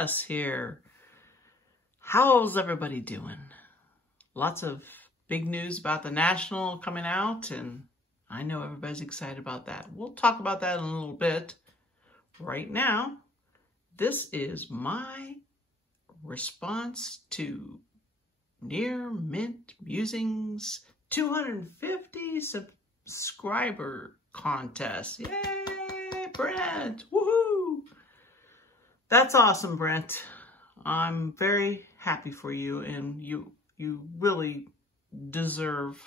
Jess here. How's everybody doing? Lots of big news about the National coming out, and I know everybody's excited about that. We'll talk about that in a little bit. Right now, this is my response to Near Mint Musings 250 subscriber contest. Yay, Brent! Woohoo! That's awesome, Brent. I'm very happy for you, and you really deserve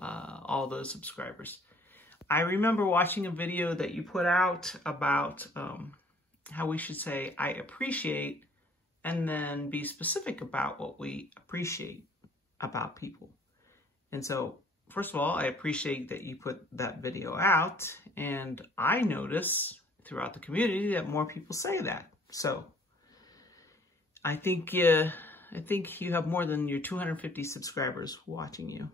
all those subscribers. I remember watching a video that you put out about how we should say, I appreciate, and then be specific about what we appreciate about people. And so, first of all, I appreciate that you put that video out, and I notice throughout the community that more people say that. So, I think you have more than your 250 subscribers watching you.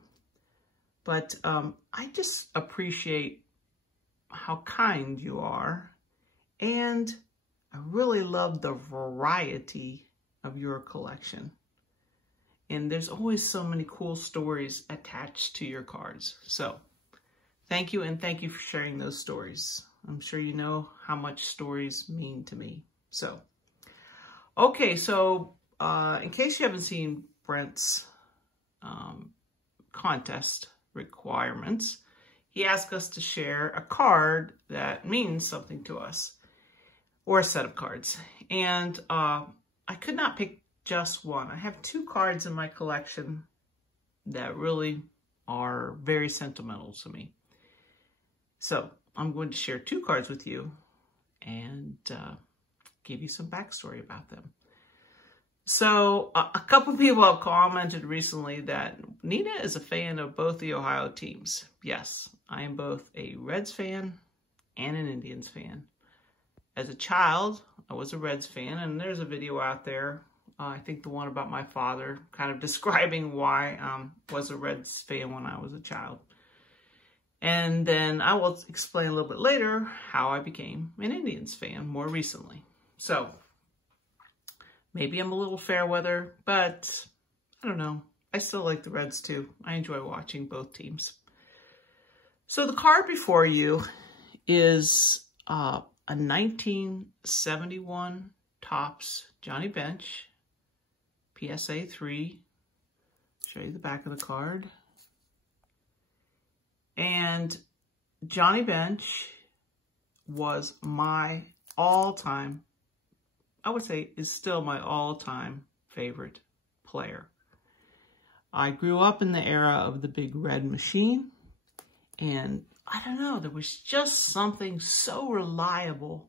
But I just appreciate how kind you are, and I really love the variety of your collection. And there's always so many cool stories attached to your cards. So thank you, and thank you for sharing those stories. I'm sure you know how much stories mean to me. So, okay, so in case you haven't seen Brent's contest requirements, he asked us to share a card that means something to us, or a set of cards. And I could not pick just one. I have two cards in my collection that really are very sentimental to me. So I'm going to share two cards with you and give you some backstory about them. So a couple people have commented recently that Nina is a fan of both the Ohio teams. Yes, I am both a Reds fan and an Indians fan. As a child, I was a Reds fan, and there's a video out there, I think the one about my father, kind of describing why I was a Reds fan when I was a child. And then I will explain a little bit later how I became an Indians fan more recently. So maybe I'm a little fair weather, but I don't know. I still like the Reds too. I enjoy watching both teams. So the card before you is a 1971 Topps Johnny Bench PSA 3. Show you the back of the card. And Johnny Bench was my all-time, I would say is still my all-time favorite player. I grew up in the era of the big red machine, and I don't know, there was just something so reliable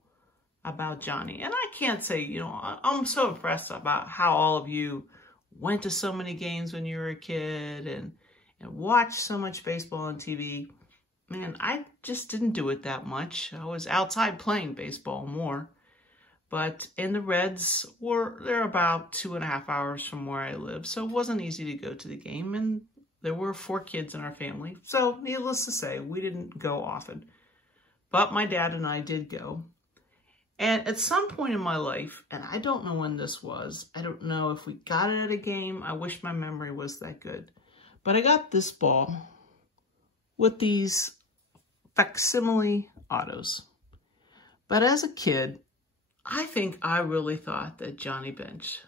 about Johnny. And I can't say, you know, I'm so impressed about how all of you went to so many games when you were a kid and watched so much baseball on TV. Man, I just didn't do it that much. I was outside playing baseball more. And the Reds they're about 2.5 hours from where I live, so it wasn't easy to go to the game, and there were 4 kids in our family, so needless to say, we didn't go often. But my dad and I did go. And at some point in my life, and I don't know when this was, I don't know if we got it at a game, I wish my memory was that good, but I got this ball with these facsimile autos. But as a kid, I think I really thought that Johnny Bench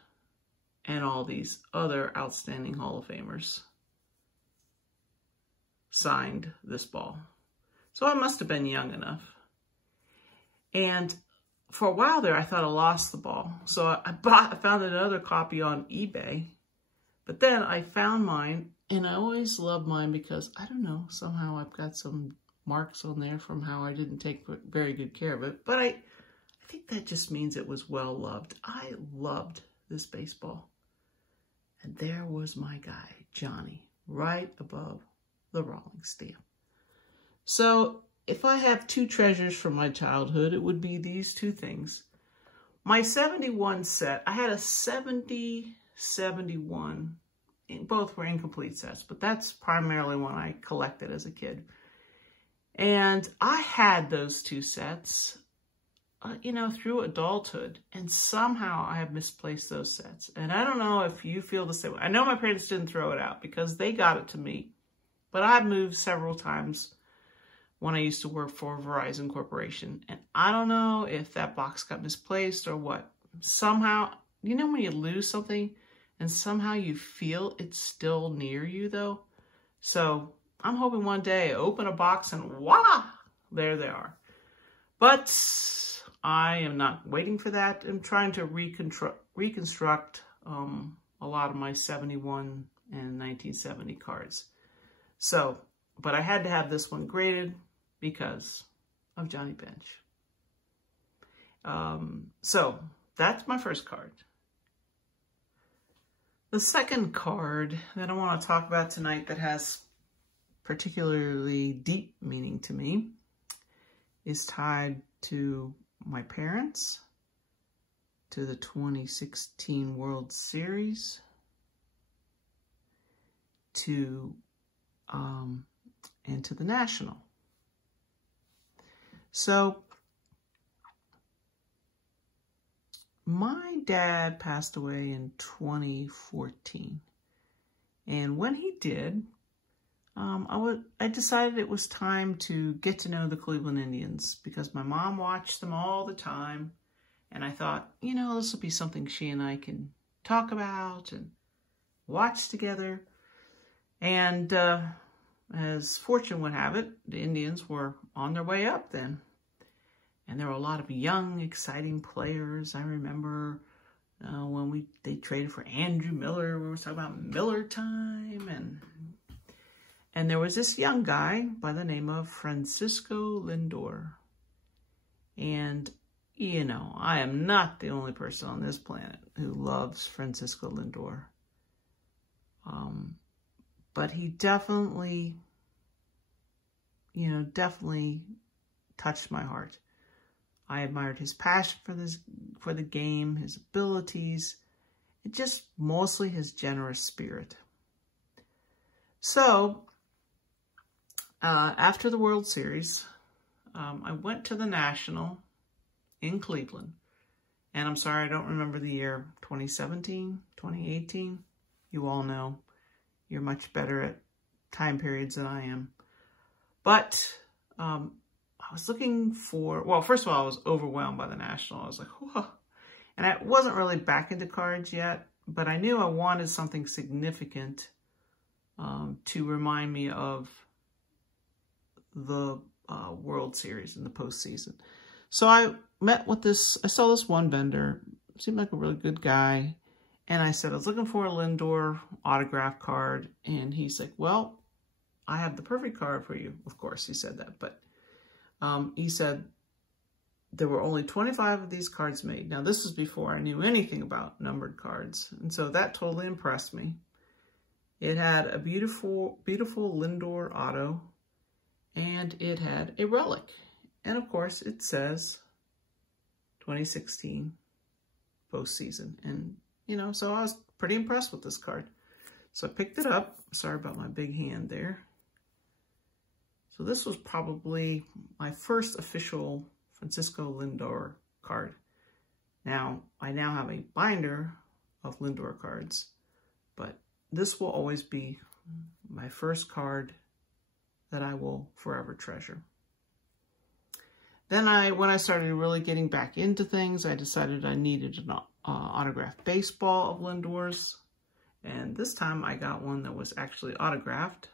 and all these other outstanding Hall of Famers signed this ball. So I must have been young enough. And for a while there, I thought I lost the ball. So I found another copy on eBay. But then I found mine, and I always loved mine because, I don't know, somehow I've got some marks on there from how I didn't take very good care of it. But I think that just means it was well loved. I loved this baseball. And there was my guy, Johnny, right above the rolling stamp. So if I have two treasures from my childhood, it would be these two things. My 71 set, I had a 70, 71, both were incomplete sets, but that's primarily one I collected as a kid. And I had those two sets you know, through adulthood, and somehow I have misplaced those sets. And I don't know if you feel the same way. I know my parents didn't throw it out because they got it to me, but I've moved several times when I used to work for Verizon Corporation, and I don't know if that box got misplaced or what. Somehow, you know when you lose something and somehow you feel it's still near you though? So I'm hoping one day I open a box and voila, there they are. But I am not waiting for that. I'm trying to reconstruct a lot of my 71 and 1970 cards. So, but I had to have this one graded because of Johnny Bench. So that's my first card. The second card that I want to talk about tonight that has particularly deep meaning to me is tied to my parents, to the 2016 World Series, and to the National. So my dad passed away in 2014, and when he did, I decided it was time to get to know the Cleveland Indians because my mom watched them all the time, and I thought, you know, this will be something she and I can talk about and watch together. And as fortune would have it, the Indians were on their way up then. And there were a lot of young, exciting players. I remember when they traded for Andrew Miller. We were talking about Miller time. And there was this young guy by the name of Francisco Lindor. And, you know, I am not the only person on this planet who loves Francisco Lindor. But he definitely, you know, definitely touched my heart. I admired his passion for the game, his abilities, and just mostly his generous spirit. So, after the World Series, I went to the National in Cleveland. And I'm sorry, I don't remember the year, 2017, 2018. You all know. You're much better at time periods than I am. But I was looking for, well, first of all, I was overwhelmed by the National. I was like, whoa. And I wasn't really back into cards yet, but I knew I wanted something significant to remind me of the World Series in the postseason. So I saw this one vendor, seemed like a really good guy. And I said, I was looking for a Lindor autograph card. And he's like, well, I have the perfect card for you. Of course, he said that. But he said there were only 25 of these cards made. Now, this is before I knew anything about numbered cards. And so that totally impressed me. It had a beautiful, beautiful Lindor auto. And it had a relic. And, of course, it says 2016 postseason. And you know, so I was pretty impressed with this card. So I picked it up. Sorry about my big hand there. So this was probably my first official Francisco Lindor card. Now, I now have a binder of Lindor cards, but this will always be my first card that I will forever treasure. Then when I started really getting back into things, I decided I needed an autographed baseball of Lindor's. And this time I got one that was actually autographed,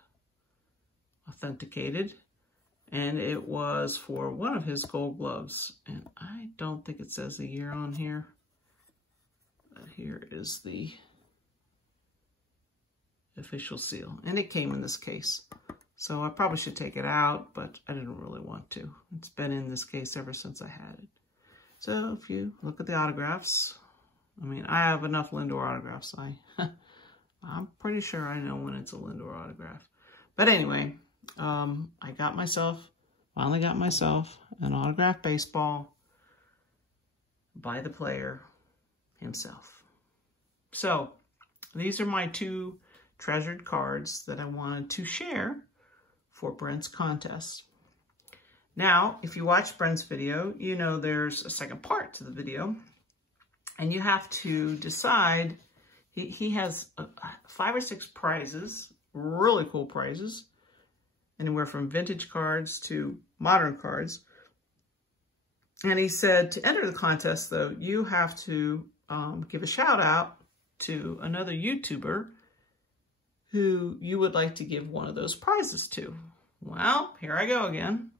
authenticated. And it was for one of his Gold Gloves. And I don't think it says the year on here. Here is the official seal. And it came in this case. So I probably should take it out, but I didn't really want to. It's been in this case ever since I had it. So if you look at the autographs, I mean, I have enough Lindor autographs. I'm pretty sure I know when it's a Lindor autograph. But anyway, I finally got myself an autographed baseball by the player himself. So these are my two treasured cards that I wanted to share for Brent's contest. Now, if you watch Brent's video, you know there's a second part to the video, and you have to decide. He has 5 or 6 prizes, really cool prizes, anywhere from vintage cards to modern cards. And he said to enter the contest, though, you have to give a shout out to another YouTuber who you would like to give one of those prizes to. Well, here I go again.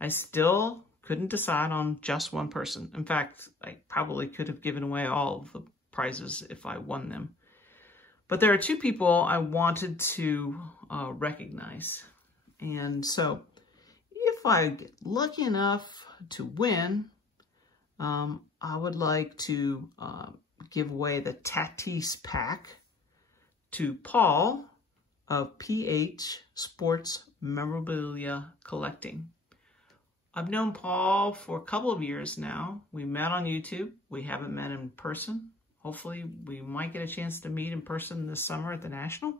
I still couldn't decide on just one person. In fact, I probably could have given away all of the prizes if I won them. But there are 2 people I wanted to recognize. And so if I get lucky enough to win, I would like to give away the Tatis pack to Paul of PH Sports Memorabilia Collecting. I've known Paul for a couple of years now. We met on YouTube. We haven't met in person. Hopefully, we might get a chance to meet in person this summer at the National.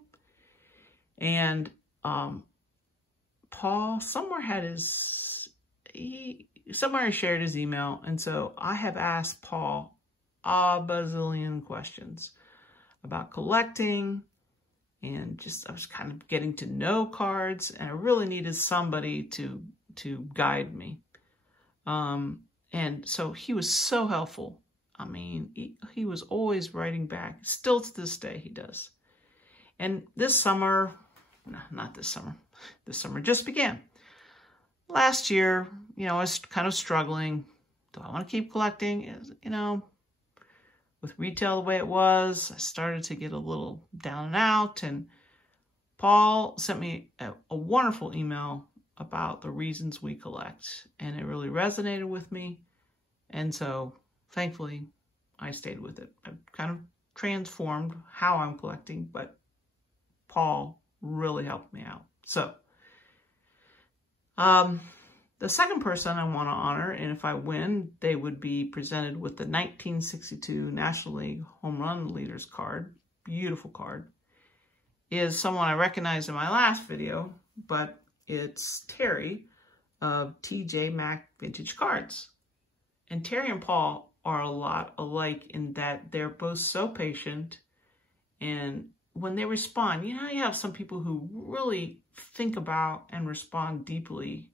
And Paul somewhere somewhere shared his email. And so I have asked Paul a bazillion questions about collecting, and I was kind of getting to know cards, and I really needed somebody to guide me. And so he was so helpful. I mean, he was always writing back. Still to this day, he does. And this summer, no, not this summer. This summer just began. Last year, I was kind of struggling. Do I want to keep collecting? With retail the way it was, I started to get a little down and out. And Paul sent me a wonderful email about the reasons we collect. And it really resonated with me. And so, thankfully, I stayed with it. I've kind of transformed how I'm collecting, but Paul really helped me out. So, the second person I want to honor, and if I win, they would be presented with the 1962 National League Home Run Leaders card. Beautiful card. Is someone I recognized in my last video, but it's Terry of TJMAC Vintage Cards. And Terry and Paul are a lot alike in that they're both so patient, and when they respond, you have some people who really think about and respond deeply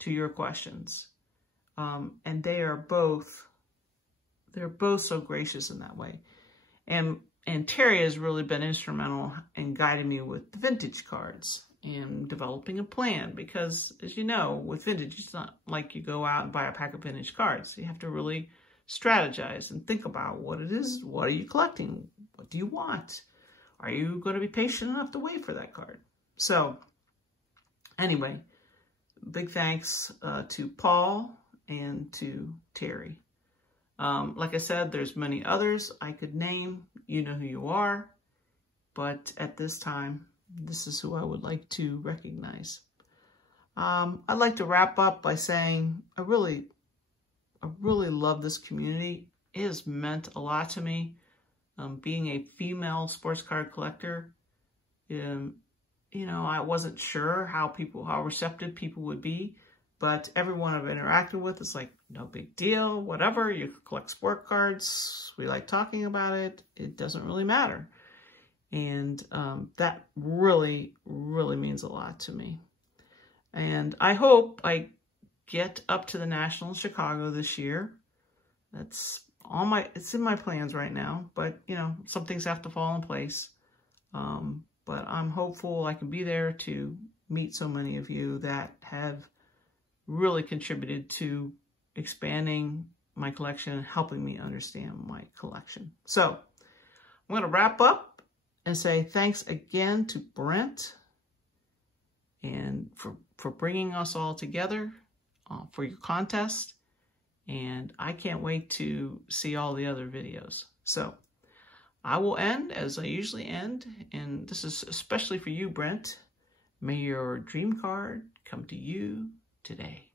to your questions. And they're both so gracious in that way. And Terry has really been instrumental in guiding me with the vintage cards and developing a plan, because as you know, with vintage, it's not like you go out and buy a pack of vintage cards. You have to really strategize and think about what it is. What are you collecting? What do you want? Are you going to be patient enough to wait for that card? So anyway, big thanks to Paul and to Terry. Like I said, there's many others I could name. You know who you are. But at this time, this is who I would like to recognize. I'd like to wrap up by saying I really love this community. It has meant a lot to me. Being a female sports card collector, I wasn't sure how receptive people would be, but everyone I've interacted with is like, no big deal, whatever, you collect sport cards, we like talking about it, it doesn't really matter. And that really, really means a lot to me. And I hope I get up to the National in Chicago this year. It's in my plans right now, but some things have to fall in place. But I'm hopeful I can be there to meet so many of you that have really contributed to expanding my collection and helping me understand my collection. So I'm going to wrap up and say thanks again to Brent and for bringing us all together for your contest. And I can't wait to see all the other videos. So I will end as I usually end, and this is especially for you, Brent. May your dream card come to you today.